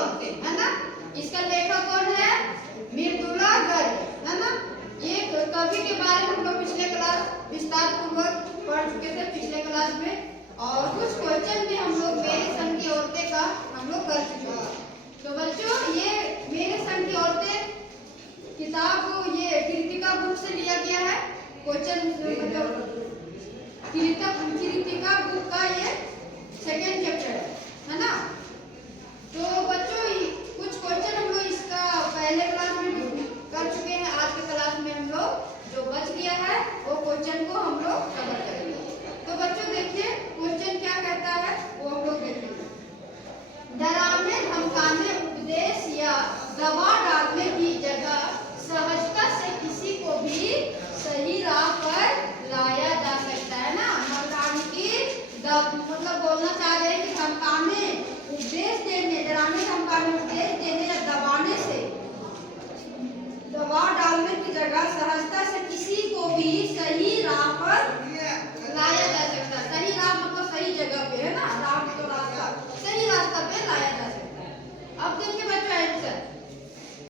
औरतें, है ना। इसका लेखक कौन है? मृदुला गर्ग, है ना। ये कवि के बारे में हम लोग पिछले क्लास विस्तार पूर्वक पढ़ चुके थे पिछले क्लास में, और कुछ क्वेश्चन भी हम लोग मेरे संग की औरतें का हम लोग कर चुके हैं। तो बच्चों ये मेरे संग की औरतें किताब ये कृतिका बुक से लिया गया है। क्वेश्चन मतलब कृतिका बुक का ये सेकेंड चैप्टर है ना। तो बच्चों कुछ क्वेश्चन हम लोग इसका पहले क्लास में कर चुके हैं। आज के क्लास में हम लोग जो बच गया है वो क्वेश्चन को हम लोग कवर करेंगे। तो बच्चों देखिए क्वेश्चन क्या कहता है वो हम लोग देखेंगे। डराने धमकाने उपदेश या दबा डालने की जगह सहजता से किसी को भी सही राह पर लाया जा सकता है ना। मतलब बोलना चाह रहे हैं कि धमकाने उपदेश देने, डराने धमकाने उपदेश देने या दबाने से, दबा डालने की जगह सहजता से किसी को भी सही राह पर लाया जा सकता है। सही राह मतलब सही जगह पे, है ना। राह तो रास्ता, सही रास्ता पे लाया जा सकता है। अब देखिए बच्चों आंसर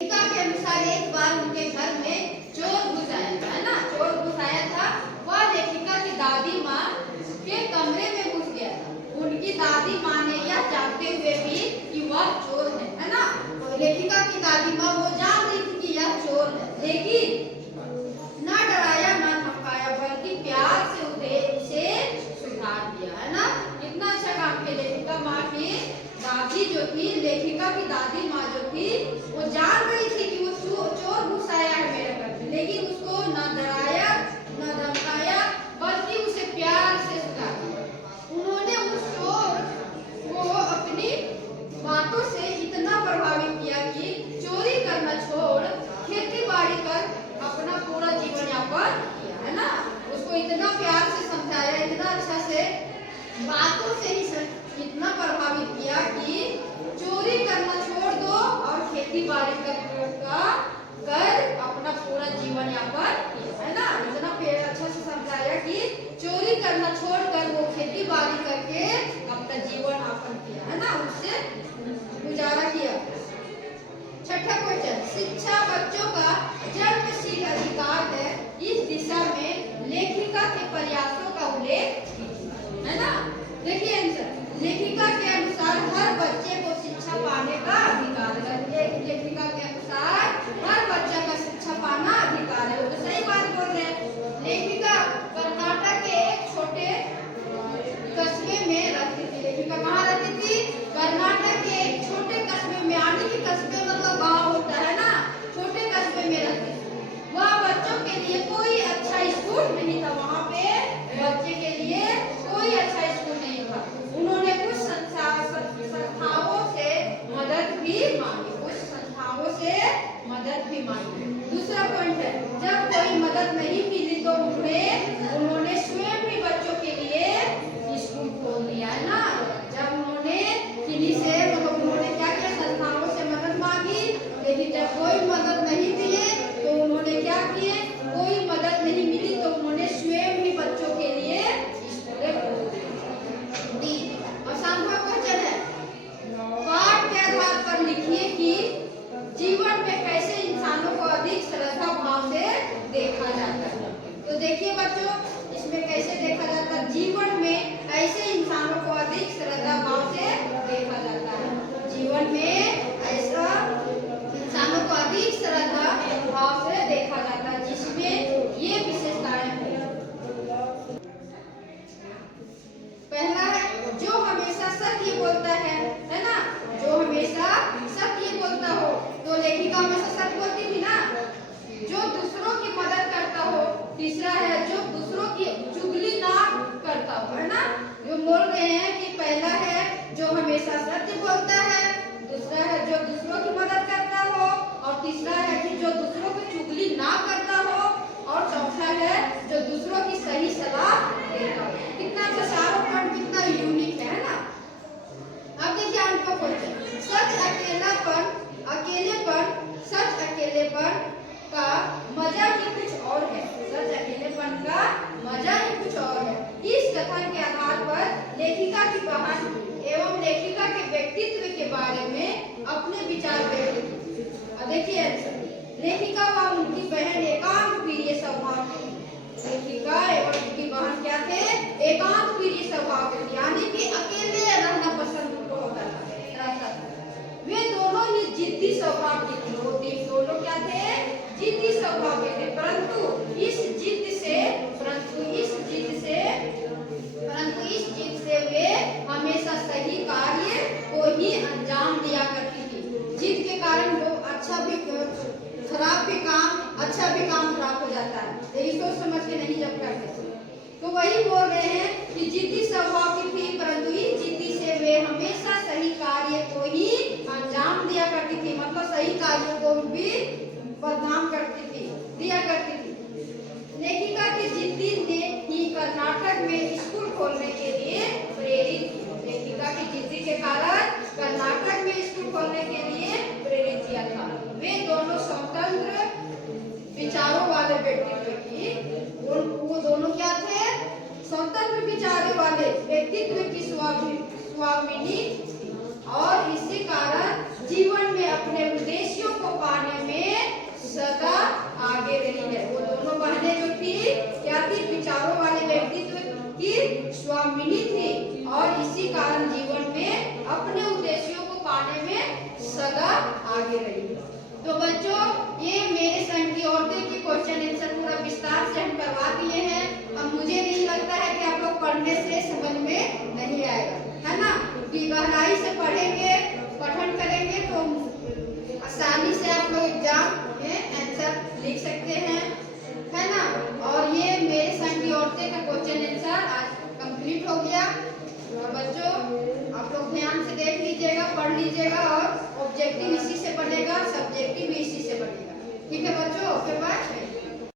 के अनुसार एक बार उनके घर में चोर घुस आया था, है ना। चोर घुस आया था। वह लेखिका की दादी माँ के कमरे में घुस गया था। उनकी दादी माँ ने यह जानते हुए भी कि वह चोर है ना। तो लेखिका की दादी माँ वो जान रही थी कि यह चोर है, लेकिन ना डराया ना धमकाया, बल्कि प्यार से उसे सुधार दिया, है ना। कितना अच्छा काम किया। लेखिका माँ की दादी जो थी, लेखिका की दादी माँ जो थी, वो जान रही थी कि वो चोर घुस आया है मेरे घर में, लेकिन उसको ना डराया ना धमकाया, बल्कि उसे प्यार से सुधार दिया। उन्होंने उस चोर को अपनी बातों से इतना प्रभावित किया कि चोरी करना छोड़ खेती बाड़ी कर अपना पूरा जीवन यापन किया, है ना। उसको इतना प्यार से समझाया, इतना अच्छा से बातों से ही इतना प्रभावित किया कि चोरी करना छोड़ दो और खेती बाड़ी कर अपना पूरा जीवन यापन किया, है ना। इतना अच्छा से समझाया कि चोरी करना छोड़कर वो खेती बाड़ी करके अपना जीवन यापन किया, है ना। उससे गुजारा किया। छठा क्वेश्चन, शिक्षा बच्चों का जन्मसिद्ध अधिकार है। इस दिशा में लेखिका के प्रयासों का उल्लेख, है ना। देखिए आंसर, लेखिका के अनुसार हर बच्चे को शिक्षा पाने का अधिकार है। लेखिका के अनुसार हर बच्चा का शिक्षा पाना अधिकार है। वो तो सही बात बोल रहे हैं। लेखिका कर्नाटक के एक छोटे कस्बे में रहती थी। लेखिका कहाँ रहती थी? कर्नाटक के एक छोटे कस्बे में, यानी कि कस्बे मतलब गाँव होता है ना, छोटे कस्बे में रहती थी। वह बच्चों के लिए कोई अच्छा स्कूल नहीं था। वहाँ पे बच्चे के लिए कोई अच्छा स्कूल नहीं था। उन्होंने कुछ संस्थाओं से मदद भी मांगी, कुछ संस्थाओं से मदद भी मांगी। दूसरा पॉइंट है, जब कोई मदद नहीं मिली तो उन्होंने स्वयं भी बच्चों के लिए स्कूल खोल दिया, है ना। जब उन्होंने किन्हीं से मतलब उन्होंने क्या किया, संस्थाओं से मदद मांगी, लेकिन जब कोई मदद नहीं दिए तो उन्होंने क्या किए, कोई मदद नहीं मिली तो उन्होंने स्वयं भी बच्चों के लिए स्कूलें खोल दी। और सातवां क्वेश्चन है, पाठ के आधार पर लिखिए कि जीवन में कैसे इंसानों को अधिक श्रद्धा भाव से देखा जाता है। तो देखिए बच्चों इसमें कैसे देखा जाता है, जीवन में कैसे इंसानों को अधिक श्रद्धा भाव से देखा जाता है। जीवन में ऐसा इंसानों को अधिक श्रद्धा भाव से देखा जाता है जिसमें ये विशेषताएं हैं। पहला है जो हमेशा सत्य बोलता है ना। जो हमेशा सत्य बोलता हो, तो लेखिका हमेशा सत्य बोलती थी ना। जो दूसरों की मदद करता हो। तीसरा है जो दूसरों की चुगली ना करता हो, है ना। जो बोल रहे हैं कि पहला है जो हमेशा सत्य बोलता है, दूसरा है जो दूसरों की मदद करता हो, और तीसरा है कि जो दूसरों की चुगली ना करता हो, और चौथा है जो दूसरों की सही सलाह देता हो। कितना अच्छा, चारों पॉइंट कितना यूनिक है ना। अब देखिए आठवां क्वेश्चन, सच अकेलेपन का मजा ही कुछ और है। सच अकेलेपन का मजा ही कुछ और है। इस कथन के आधार अपने विचार व्यक्त किए। और देखिए आंसर, लेखिका व उनकी बहन एकांत प्रिय स्वभाव की थी। लेखिका एवं उनकी बहन क्या थे? एकांत प्रिय स्वभाव के थे, यानी कि अकेले रहना पसंद उनको रहता था। वे दोनों ही जिद्दी स्वभाव की थी। वो दोनों क्या थे? जिद्दी स्वभाव के थे। परंतु इस जिद से वे हमेशा सही कार्य को ही अंजाम दिया करती थी। जिद के कारण वो खराब भी काम खराब हो जाता है, लेकिन सोच समझ के नहीं जब करते थे। तो वही बोल रहे हैं कि जिद्दी स्वभाव की थी, परंतु इस जिद्दी से वे हमेशा सही कार्य को ही अंजाम दिया करती थी। मतलब सही कार्यों को भी बदनाम दिया करती थी। लेखिका की जिद्दी ने ही कर्नाटक में स्कूल खोलने के लिए प्रेरित किया। लेखिका की जिद्दी के कारण कर्नाटक में स्कूल खोलने के लिए प्रेरित किया था। वे दोनों स्वतंत्र विचारों वाले व्यक्तित्व की, वो दोनों क्या थे? स्वतंत्र विचारों वाले व्यक्तित्व की स्वामिनी थी और इसी कारण जीवन में अपने उद्देश्यों को पाने में सदा आगे रही है। वो दोनों बहनें जो थी क्या थी? विचारों वाले व्यक्तित्व की स्वामिनी थी और इसी कारण जीवन में अपने उद्देश्यों को पाने में सदा आगे रही है। तो बच्चों, ये मेरे संग की औरतें के क्वेश्चन आंसर पूरा विस्तार से हम करवा दिए हैं। अब मुझे नहीं लगता है कि आप लोग पढ़ने से समझ में नहीं आएगा, है ना? कि गहराई से पढ़ेंगे, पठन करेंगे तो आसानी से आप लोग एग्जाम में आंसर लिख सकते हैं, है ना? और ये मेरे संग की औरतें का क्वेश्चन आंसर आज कंप्लीट हो गया। और बच्चों, आप लोग ध्यान से देख लीजिएगा, पढ़ लीजिएगा और